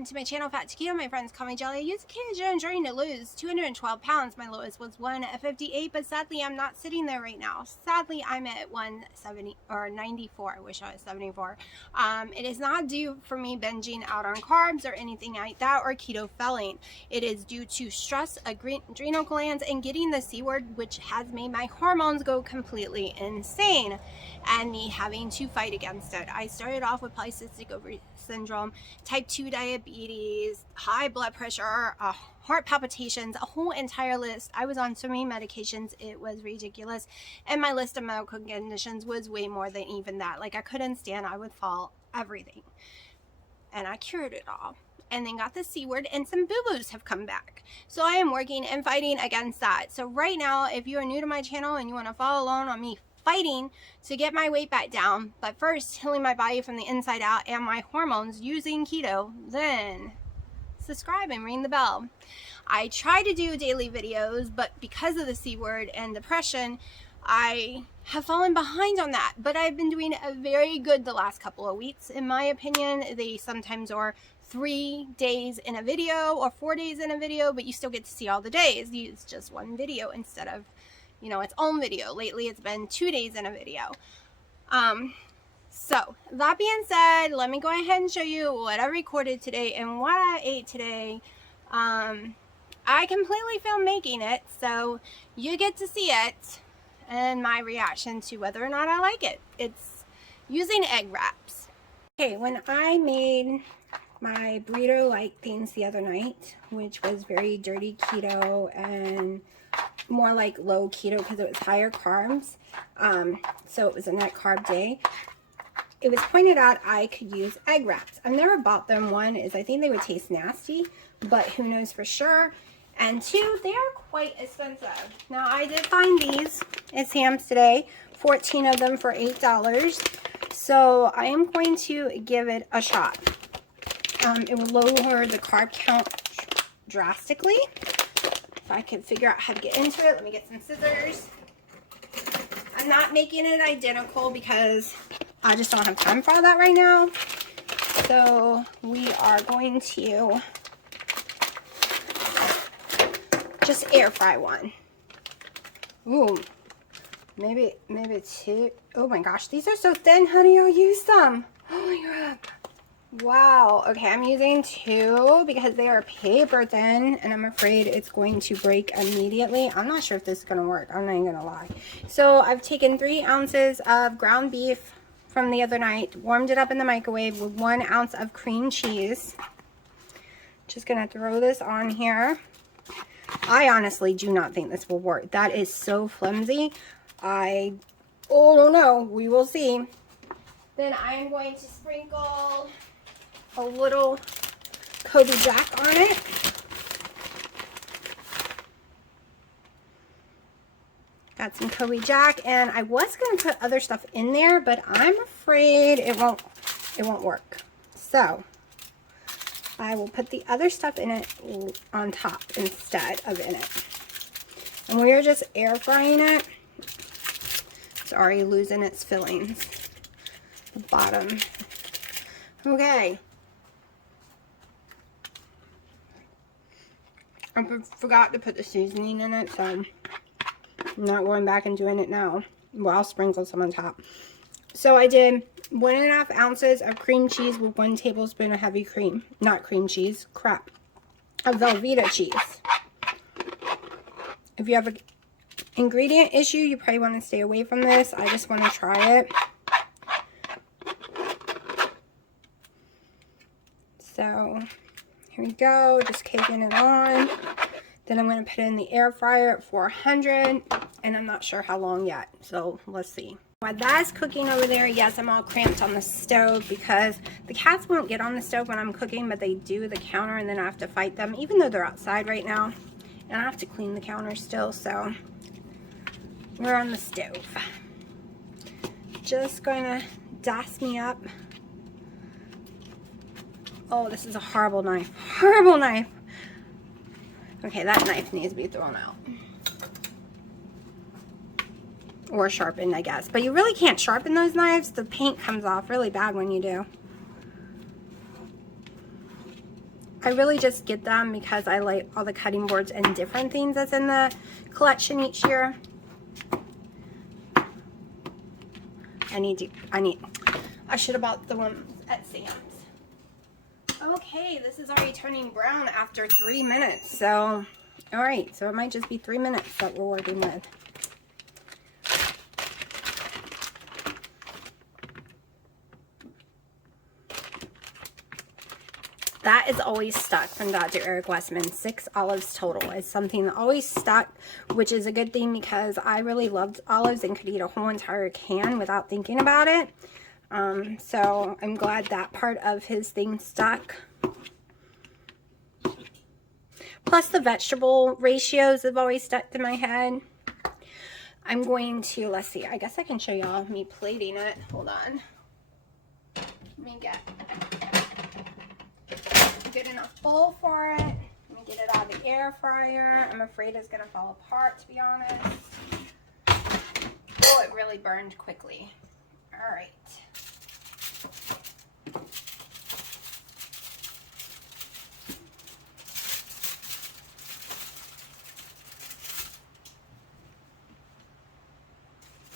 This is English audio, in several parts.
welcome to my channel, Fat to Keto. My friends call me Jelly. I use a ketogenic journey to lose 212 pounds. My lowest was 158, but sadly I'm not sitting there right now. Sadly I'm at 170 or 94. I wish I was 74. It is not due for me binging out on carbs or anything like that, or keto failing. It is due to stress, adrenal glands, and getting the C word, which has made my hormones go completely insane, and me having to fight against it. I started off with polycystic ovary syndrome, type 2 diabetes, high blood pressure, heart palpitations, a whole entire list. I was on so many medications, it was ridiculous. And my list of medical conditions was way more than even that. Like, I couldn't stand, I would fall, everything. And I cured it all. And then got the C word, and some boo-boos have come back. So I am working and fighting against that. So right now, if you are new to my channel and you want to follow along on me fighting to get my weight back down, but first healing my body from the inside out and my hormones using keto, then subscribe and ring the bell. I try to do daily videos, but because of the C word and depression, I have fallen behind on that. But I've been doing a very good the last couple of weeks. In my opinion, they sometimes are 3 days in a video or 4 days in a video, but you still get to see all the days. Use just one video instead of, you know, its own video. Lately it's been 2 days in a video. So that being said, let me go ahead and show you what I recorded today and what I ate today. I completely filmed making it, so you get to see it and my reaction to whether or not I like it. It's using egg wraps. Okay, when I made my burrito like things the other night, which was very dirty keto and more like low keto because it was higher carbs, so it was a net carb day, it was pointed out I could use egg wraps. I've never bought them. One is I think they would taste nasty, but who knows for sure. And two, they are quite expensive. Now I did find these at Sam's today, 14 of them for $8. So I am going to give it a shot. It will lower the carb count drastically. If I can figure out how to get into it, let me get some scissors. I'm not making it identical because I just don't have time for all that right now. So we are going to just air fry one. Ooh, maybe two. Oh my gosh, these are so thin. How do y'all use them? Oh my god. Wow. Okay, I'm using 2 because they are paper thin, and I'm afraid it's going to break immediately. I'm not sure if this is going to work. I'm not even going to lie. So I've taken 3 ounces of ground beef from the other night, warmed it up in the microwave with 1 ounce of cream cheese. Just going to throw this on here. I honestly do not think this will work. That is so flimsy. Oh no, we will see. Then I'm going to sprinkle a little Kobe Jack on it. Got some Kobe Jack, and I was going to put other stuff in there, but I'm afraid it won't work. So I will put the other stuff in it on top instead of in it. And we are just air frying it. It's already losing its fillings. The bottom. Okay. I forgot to put the seasoning in it, so I'm not going back and doing it now. Well, I'll sprinkle some on top. So I did 1.5 ounces of cream cheese with 1 tablespoon of heavy cream. Not cream cheese, crap. A Velveeta cheese. If you have an ingredient issue, you probably want to stay away from this. I just want to try it. So here we go, just caking it on. Then I'm going to put it in the air fryer at 400, and I'm not sure how long yet, so let's see. While that's cooking over there, yes, I'm all cramped on the stove because the cats won't get on the stove when I'm cooking, but they do the counter, and then I have to fight them, even though they're outside right now. And I have to clean the counter still, so we're on the stove. Just going to dust me up. Oh, this is a horrible knife. Horrible knife. Okay, that knife needs to be thrown out. Or sharpened, I guess. But you really can't sharpen those knives. The paint comes off really bad when you do. I really just get them because I like all the cutting boards and different things that's in the collection each year. I should have bought the ones at Sam's. Okay, this is already turning brown after 3 minutes. So, all right, so it might just be 3 minutes that we're working with. That is always stuck from Dr. Eric Westman. 6 olives total is something that always stuck, which is a good thing because I really loved olives and could eat a whole entire can without thinking about it. So I'm glad that part of his thing stuck. Plus the vegetable ratios have always stuck to my head. I'm going to, let's see, I guess I can show y'all me plating it. Hold on. Let me get good enough bowl for it. Let me get it out of the air fryer. I'm afraid it's gonna fall apart, to be honest. Oh, it really burned quickly. All right.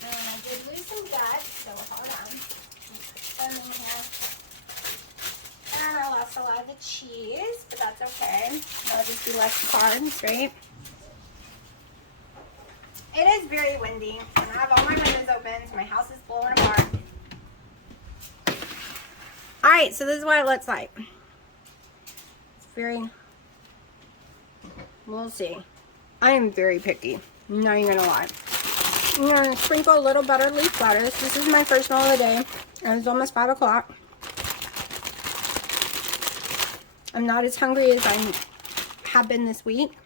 And I did lose some guts, so hold on. Put them in here. And I lost a lot of the cheese, but that's okay. That'll just be less carbs, right? It is very windy, and I have all my windows open, so my house is blowing apart. Alright, so this is what it looks like. It's very... We'll see. I am very picky. I'm not even gonna lie. I'm gonna sprinkle a little butter leaf lettuce. This is my first meal of the day, and it's almost 5 o'clock. I'm not as hungry as I have been this week.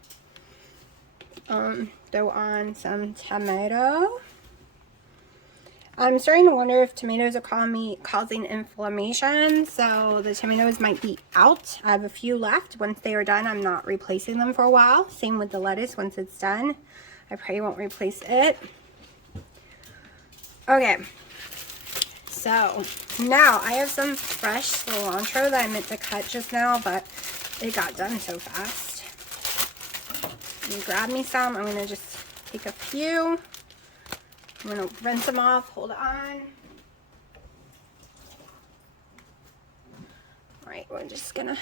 Throw on some tomato. I'm starting to wonder if tomatoes are causing inflammation, so the tomatoes might be out. I have a few left. Once they are done, I'm not replacing them for a while. Same with the lettuce. Once it's done, I probably won't replace it. Okay, so now I have some fresh cilantro that I meant to cut just now, but it got done so fast. Let me grab me some. I'm going to just take a few. I'm going to rinse them off. Hold on. Alright, we're just going to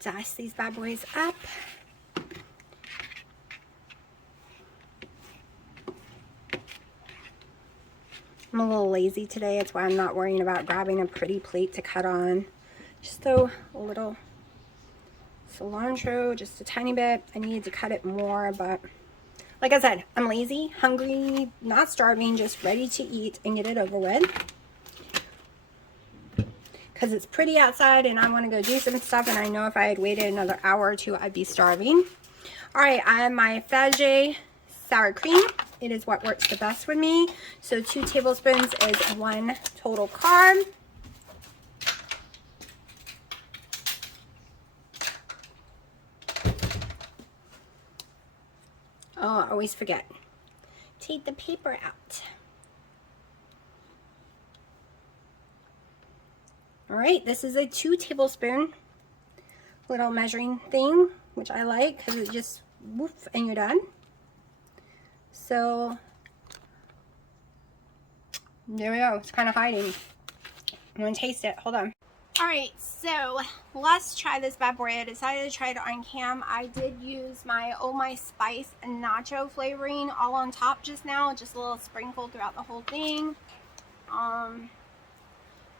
dice these bad boys up. I'm a little lazy today. That's why I'm not worrying about grabbing a pretty plate to cut on. Just throw a little cilantro, just a tiny bit. I needed to cut it more, but like I said, I'm lazy, hungry, not starving, just ready to eat and get it over with. Because it's pretty outside and I want to go do some stuff, and I know if I had waited another hour or two, I'd be starving. Alright, I have my Fabergé sour cream. It is what works the best with me. So 2 tablespoons is 1 total carb. Oh, I always forget. Take the paper out. Alright, this is a 2 tablespoon little measuring thing, which I like because it just woof and you're done. So there we go. It's kind of hiding. I'm going to taste it. Hold on. Alright, so let's try this bad boy. I decided to try it on cam. I did use my Oh My Spice nacho flavoring all on top just now, just a little sprinkle throughout the whole thing.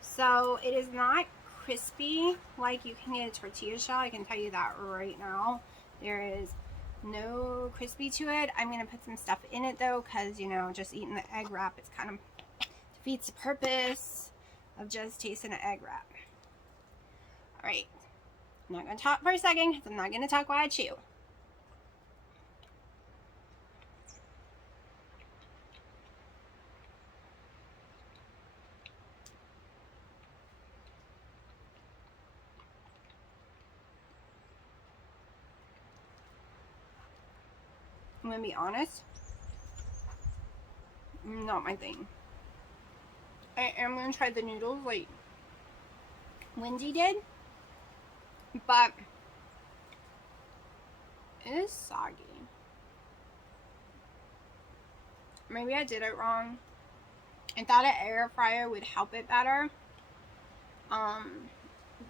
So it is not crispy like you can get a tortilla shell. I can tell you that right now. There is no crispy to it. I'm going to put some stuff in it though, because you know, just eating the egg wrap, it's kind of defeats the purpose of just tasting an egg wrap. Alright, I'm not going to talk for a second because I'm not going to talk while I chew. I'm going to be honest, not my thing. I am going to try the noodles like Wendy did. but it is soggy. Maybe I did it wrong. I thought an air fryer would help it better.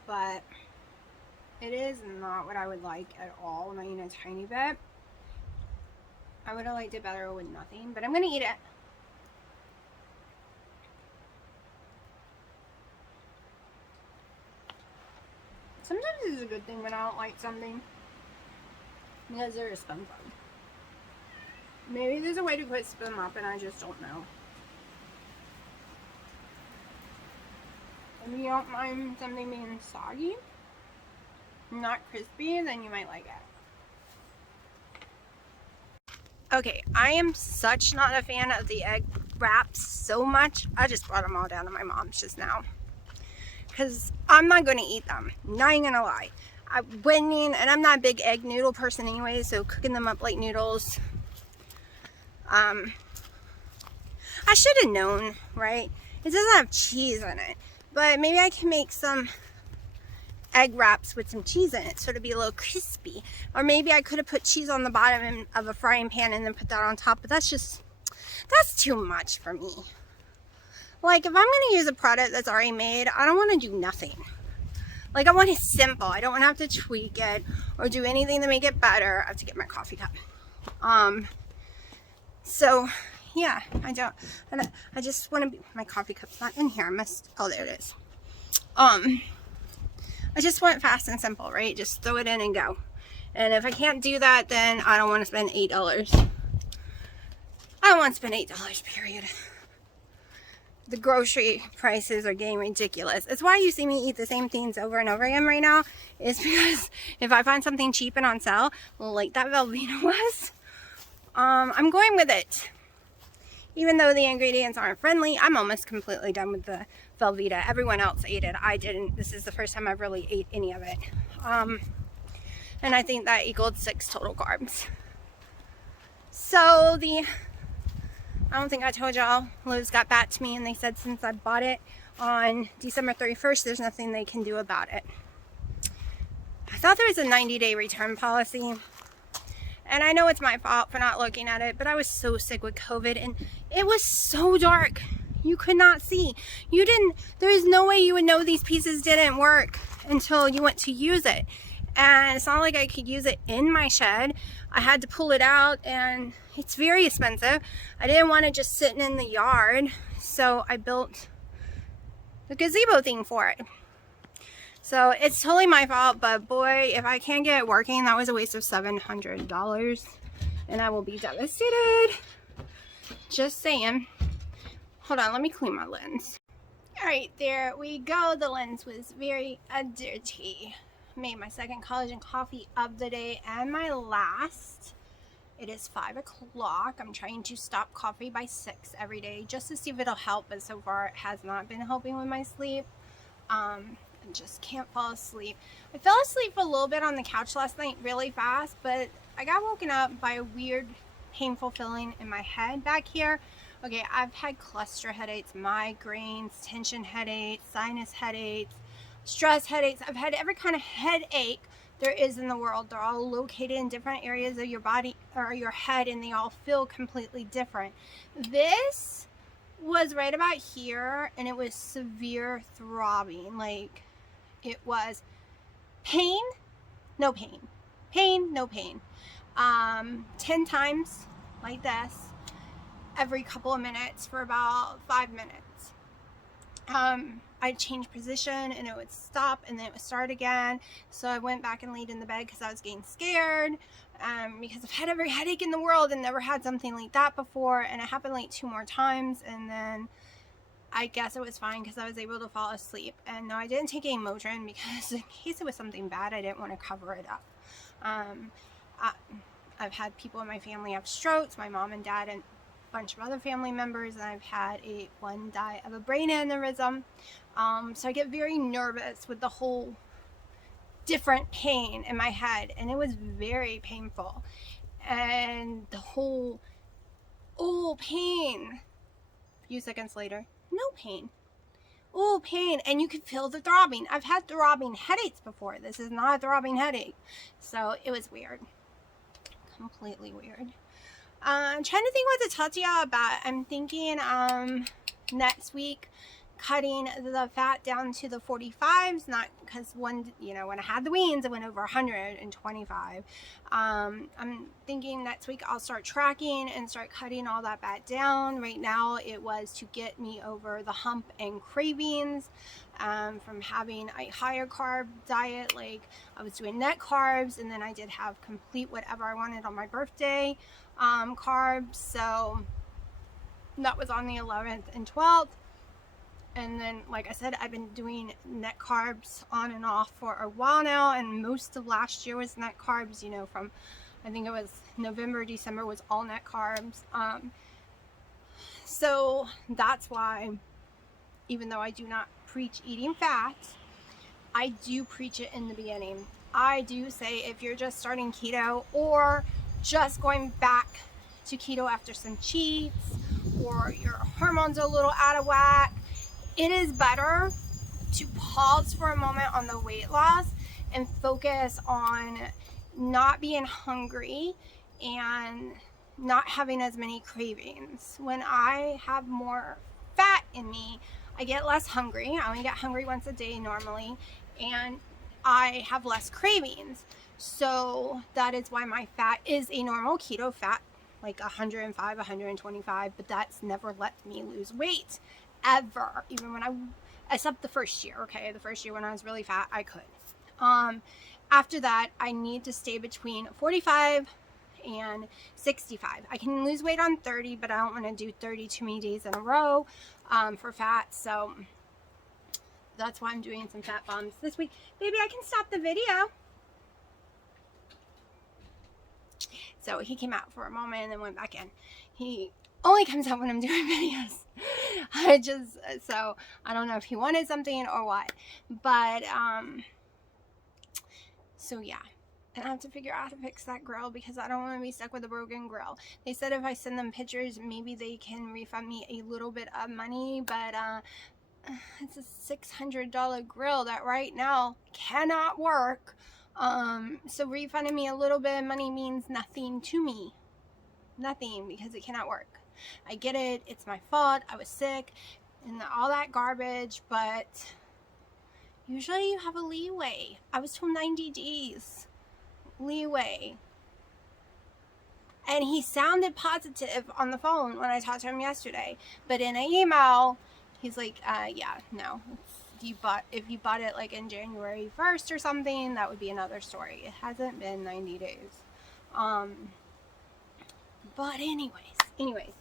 But it is not what I would like at all, not even a tiny bit. I would have liked it better with nothing, but I'm gonna eat it. Sometimes it's a good thing when I don't like something, because they're expensive. Maybe there's a way to twist them up and I just don't know. If you don't mind something being soggy, not crispy, then you might like it. Okay, I am such not a fan of the egg wraps so much. I just brought them all down to my mom's just now, because I'm not going to eat them. Not even gonna lie. I went in, and I'm not a big egg noodle person anyway, so cooking them up like noodles, I should have known, right? It doesn't have cheese in it, but maybe I can make some egg wraps with some cheese in it so it'll be a little crispy. Or maybe I could have put cheese on the bottom of a frying pan and then put that on top, but that's too much for me. Like, if I'm going to use a product that's already made, I don't want to do nothing. Like, I want it simple. I don't want to have to tweak it or do anything to make it better. I have to get my coffee cup. So yeah, I just want to be, my coffee cup's not in here. Oh, there it is. I just want it fast and simple, right? Just throw it in and go. And if I can't do that, then I don't want to spend $8. I don't want to spend $8, period. The grocery prices are getting ridiculous. It's why you see me eat the same things over and over again right now. Is because if I find something cheap and on sale, like that Velveeta was, I'm going with it. Even though the ingredients aren't friendly, I'm almost completely done with the Velveeta. Everyone else ate it. I didn't. This is the first time I've really ate any of it. And I think that equaled 6 total carbs. So I don't think I told y'all, Lowe's got back to me and they said since I bought it on December 31st, there's nothing they can do about it. I thought there was a 90-day return policy. And I know it's my fault for not looking at it, but I was so sick with COVID and it was so dark. You could not see. There is no way you would know these pieces didn't work until you went to use it. And it's not like I could use it in my shed. I had to pull it out and it's very expensive. I didn't want it just sitting in the yard. So I built the gazebo thing for it. So it's totally my fault, but boy, if I can't get it working, that was a waste of $700 and I will be devastated. Just saying. Hold on, let me clean my lens. All right, there we go. The lens was very dirty. Made my second collagen coffee of the day and my last. It is 5 o'clock. I'm trying to stop coffee by 6 every day just to see if it'll help, but so far it has not been helping with my sleep. I just can't fall asleep. I fell asleep a little bit on the couch last night really fast, but I got woken up by a weird painful feeling in my head back here. Okay, I've had cluster headaches, migraines, tension headaches, sinus headaches, stress headaches. I've had every kind of headache there is in the world. They're all located in different areas of your body or your head, and they all feel completely different. This was right about here, and it was severe throbbing. Like, it was pain, no pain, pain, no pain. 10 times like this every couple of minutes for about 5 minutes. I'd change position and it would stop and then it would start again. So I went back and laid in the bed because I was getting scared, because I've had every headache in the world and never had something like that before, and it happened like 2 more times, and then I guess it was fine because I was able to fall asleep. And no, I didn't take any Motrin because in case it was something bad, I didn't want to cover it up. I've had people in my family have strokes, my mom and dad and a bunch of other family members, and I've had one die of a brain aneurysm. So I get very nervous with the whole different pain in my head, and it was very painful. And the whole, pain. A few seconds later, no pain. oh, pain, and you could feel the throbbing. I've had throbbing headaches before. This is not a throbbing headache. So it was weird. Completely weird. I'm trying to think what to talk to y'all about. I'm thinking next week cutting the fat down to the 45s, not because when I had the weans, it went over 125. I'm thinking next week I'll start tracking and start cutting all that fat down. Right now it was to get me over the hump and cravings from having a higher carb diet. Like I was doing net carbs, and then I did have complete whatever I wanted on my birthday carbs. So that was on the 11th and 12th. And then, like I said, I've been doing net carbs on and off for a while now, and most of last year was net carbs, from, I think it was November, December was all net carbs. So that's why, even though I do not preach eating fat, I do preach it in the beginning. I do say if you're just starting keto or just going back to keto after some cheats, or your hormones are a little out of whack, it is better to pause for a moment on the weight loss and focus on not being hungry and not having as many cravings. When I have more fat in me, I get less hungry. I only get hungry once a day normally, and I have less cravings. So that is why my fat is a normal keto fat, like 105, 125, but that's never let me lose weight. Ever. Even when except the first year, okay? The first year when I was really fat, I could. After that, I need to stay between 45 and 65. I can lose weight on 30, but I don't want to do 30 too many days in a row for fat. So that's why I'm doing some fat bombs this week. Baby, I can stop the video. So he came out for a moment and then went back in. He only comes out when I'm doing videos. So I don't know if he wanted something or what, but so yeah, and I have to figure out how to fix that grill because I don't want to be stuck with a broken grill. They said if I send them pictures, maybe they can refund me a little bit of money, but it's a $600 grill that right now cannot work. So refunding me a little bit of money means nothing to me. Nothing, because it cannot work. I get it, it's my fault, I was sick, and all that garbage, but usually you have a leeway. I was told 90 days leeway. And he sounded positive on the phone when I talked to him yesterday, but in an email, he's like, yeah, no. If you bought it like in January 1st or something, that would be another story. It hasn't been 90 days. But anyways,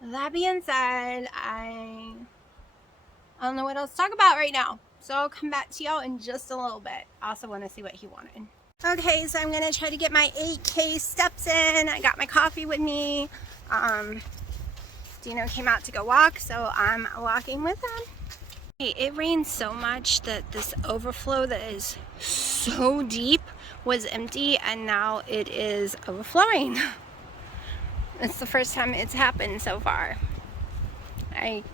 that being said, I don't know what else to talk about right now. So I'll come back to y'all in just a little bit. I also want to see what he wanted. Okay, so I'm going to try to get my 8K steps in. I got my coffee with me. Dino came out to go walk, so I'm walking with him. Okay, it rained so much that this overflow that is so deep was empty, and now it is overflowing. It's the first time it's happened so far. And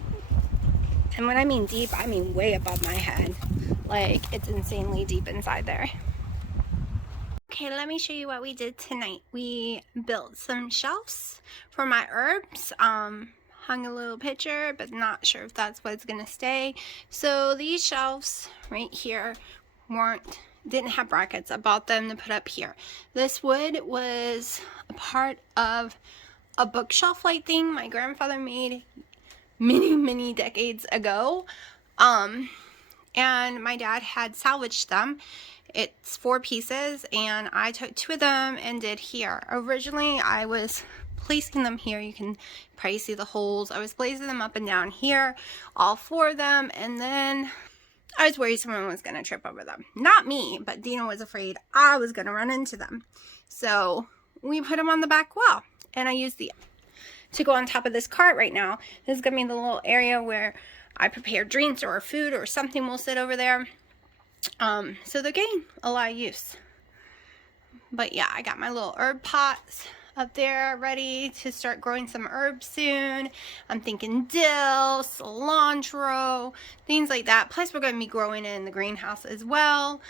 when I mean deep, I mean way above my head. Like, it's insanely deep inside there. Okay, let me show you what we did tonight. We built some shelves for my herbs. Hung a little picture, but not sure if that's what's gonna stay. So these shelves right here didn't have brackets. I bought them to put up here. This wood was a part of a bookshelf like thing my grandfather made many decades ago, and my dad had salvaged them. It's 4 pieces, and I took 2 of them and did here. Originally I was placing them here. You can probably see the holes. I was placing them up and down here, all 4 of them, and then I was worried someone was going to trip over them. Not me, but Dina was afraid I was going to run into them. So we put them on the back wall, and I used to go on top of this cart right now. This is going to be the little area where I prepare drinks or food or something will sit over there. So they're getting a lot of use. But yeah, I got my little herb pots. up there ready to start growing some herbs soon. I'm thinking dill, cilantro, things like that. Plus we're going to be growing it in the greenhouse as well.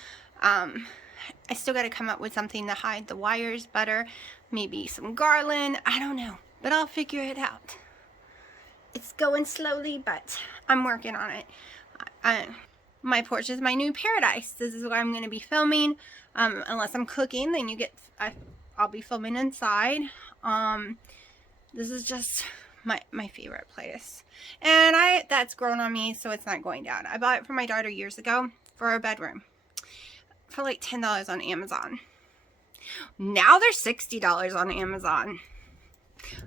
I still got to come up with something to hide the wires better. Maybe some garland. I don't know, but I'll figure it out. It's going slowly, but I'm working on it. My porch is my new paradise. This is where I'm going to be filming. Unless I'm cooking, then I'll be filming inside. This is just my favorite place. And that's grown on me, so it's not going down. I bought it for my daughter years ago for our bedroom for like $10 on Amazon. Now they're $60 on Amazon.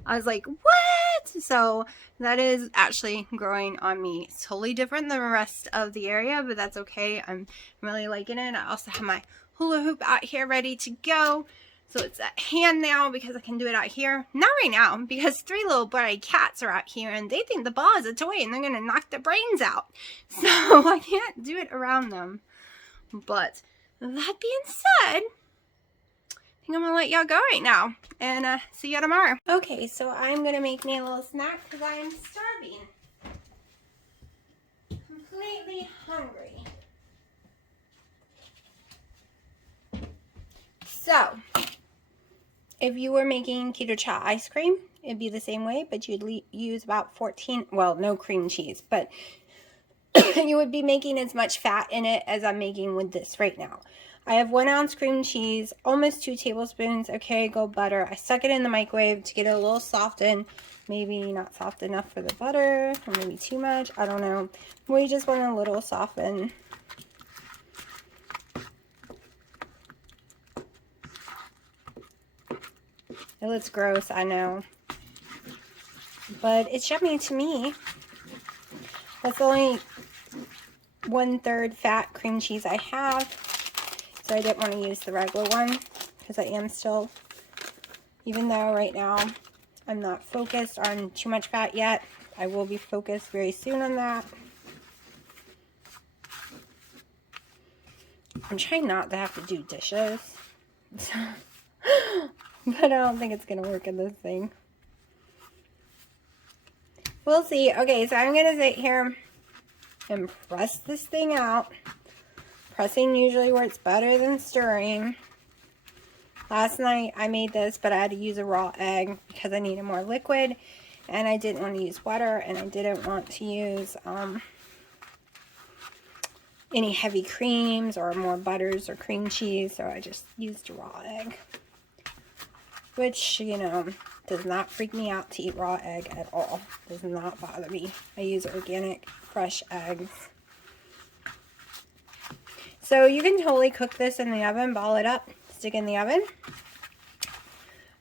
I was like, what? So that is actually growing on me. It's totally different than the rest of the area, but that's okay. I'm really liking it. I also have my hula hoop out here ready to go. So it's at hand now because I can do it out here. Not right now because 3 little bright cats are out here and they think the ball is a toy and they're going to knock their brains out. So I can't do it around them. But that being said, I think I'm going to let y'all go right now and see y'all tomorrow. Okay, so I'm going to make me a little snack because I am starving. Completely hungry. So, if you were making keto chow ice cream, it'd be the same way, but you'd use about 14, well, no cream cheese, but you would be making as much fat in it as I'm making with this right now. I have 1 ounce cream cheese, almost 2 tablespoons of Kerrygold butter. I stuck it in the microwave to get it a little softened. Maybe not soft enough for the butter, or maybe too much. I don't know. We just want a little softened. It looks gross, I know. But it's yummy to me. That's only 1/3 fat cream cheese I have. So I didn't want to use the regular one because I am still, even though right now I'm not focused on too much fat yet, I will be focused very soon on that. I'm trying not to have to do dishes. But I don't think it's going to work in this thing. We'll see. Okay, so I'm going to sit here and press this thing out. Pressing usually works better than stirring. Last night I made this, but I had to use a raw egg because I needed more liquid. And I didn't want to use butter, and I didn't want to use any heavy creams or more butters or cream cheese. So I just used a raw egg. Which, you know, does not freak me out to eat raw egg at all. Does not bother me. I use organic, fresh eggs. So you can totally cook this in the oven, ball it up, stick it in the oven.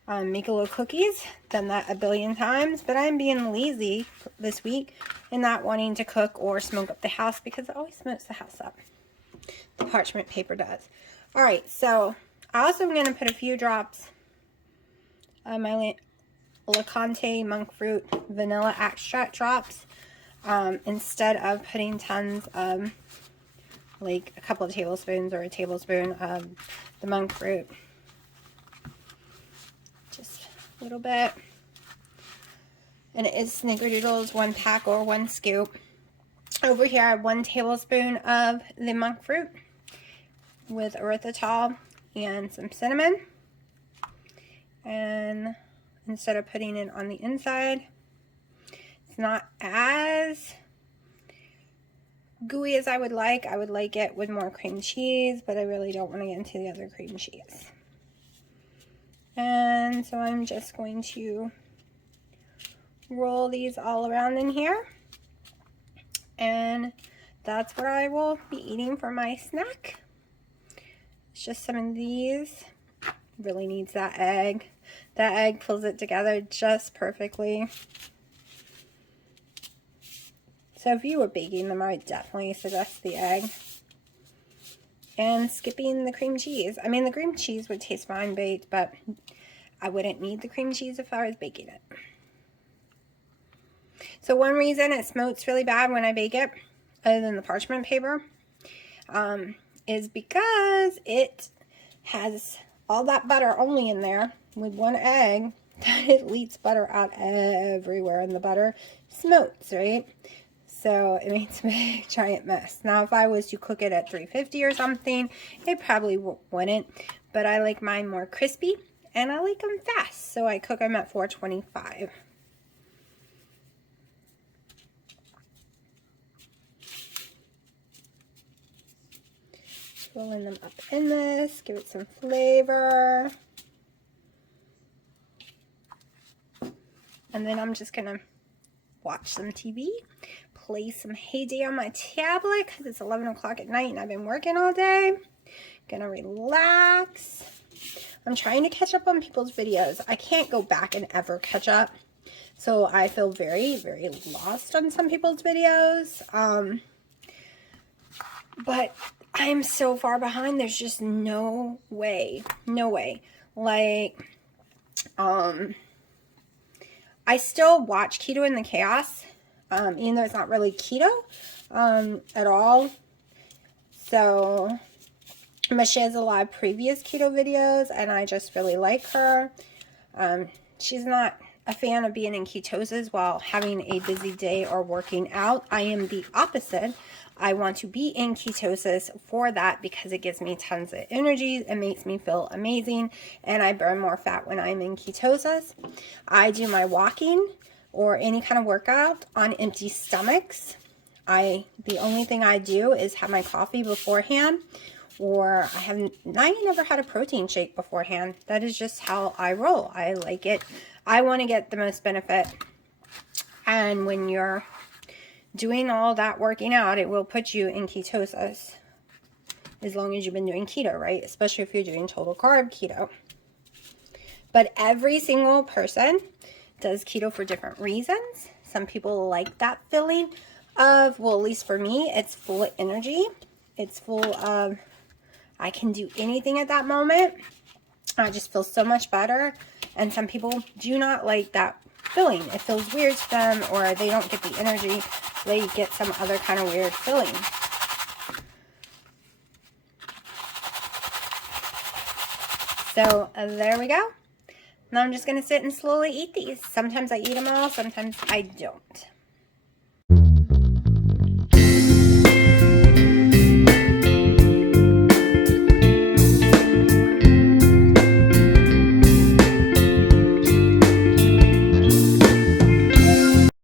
Make a little cookies. Done that a billion times. But I'm being lazy this week and not wanting to cook or smoke up the house because it always smokes the house up. The parchment paper does. Alright, so I also am going to put a few drops of my LeConte monk fruit vanilla extract drops instead of putting tons of, like a couple of tablespoons or a tablespoon of the monk fruit. Just a little bit. And it is snickerdoodles, 1 pack or 1 scoop. Over here I have 1 tablespoon of the monk fruit with erythritol and some cinnamon. And instead of putting it on the inside, it's not as gooey as I would like. I would like it with more cream cheese, but I really don't want to get into the other cream cheese. And so I'm just going to roll these all around in here. And that's what I will be eating for my snack. It's just some of these. Really needs that egg. That egg pulls it together just perfectly. So if you were baking them, I would definitely suggest the egg. And skipping the cream cheese. I mean, the cream cheese would taste fine baked, but I wouldn't need the cream cheese if I was baking it. So one reason it smokes really bad when I bake it, other than the parchment paper, is because it has all that butter only in there, with one egg that it leaks butter out everywhere, and the butter smokes, right? So it makes a big giant mess. Now, if I was to cook it at 350 or something, it probably wouldn't. But I like mine more crispy, and I like them fast, so I cook them at 425. Rolling them up in this, give it some flavor. And then I'm just gonna watch some TV, play some Heyday on my tablet because it's 11 o'clock at night and I've been working all day. Gonna relax. I'm trying to catch up on people's videos. I can't go back and ever catch up. So I feel very, very lost on some people's videos. But I'm so far behind, there's just no way. No way. Like, I still watch Keto in the Chaos, even though it's not really keto at all. So, but she has a lot of previous keto videos, and I just really like her. She's not a fan of being in ketosis while having a busy day or working out. I am the opposite. I want to be in ketosis for that because it gives me tons of energy. It makes me feel amazing, and I burn more fat when I'm in ketosis. I do my walking or any kind of workout on empty stomachs. The only thing I do is have my coffee beforehand, or I never had a protein shake beforehand. That is just how I roll. I like it. I want to get the most benefit, and when you're doing all that working out, it will put you in ketosis as long as you've been doing keto, right? Especially if you're doing total carb keto. But every single person does keto for different reasons. Some people like that feeling of, well, at least for me, it's full of energy. It's full of, I can do anything at that moment. I just feel so much better. And some people do not like that feeling. It feels weird to them, or they don't get the energy. They get some other kind of weird feeling. So there we go. Now I'm just going to sit and slowly eat these. Sometimes I eat them all, sometimes I don't.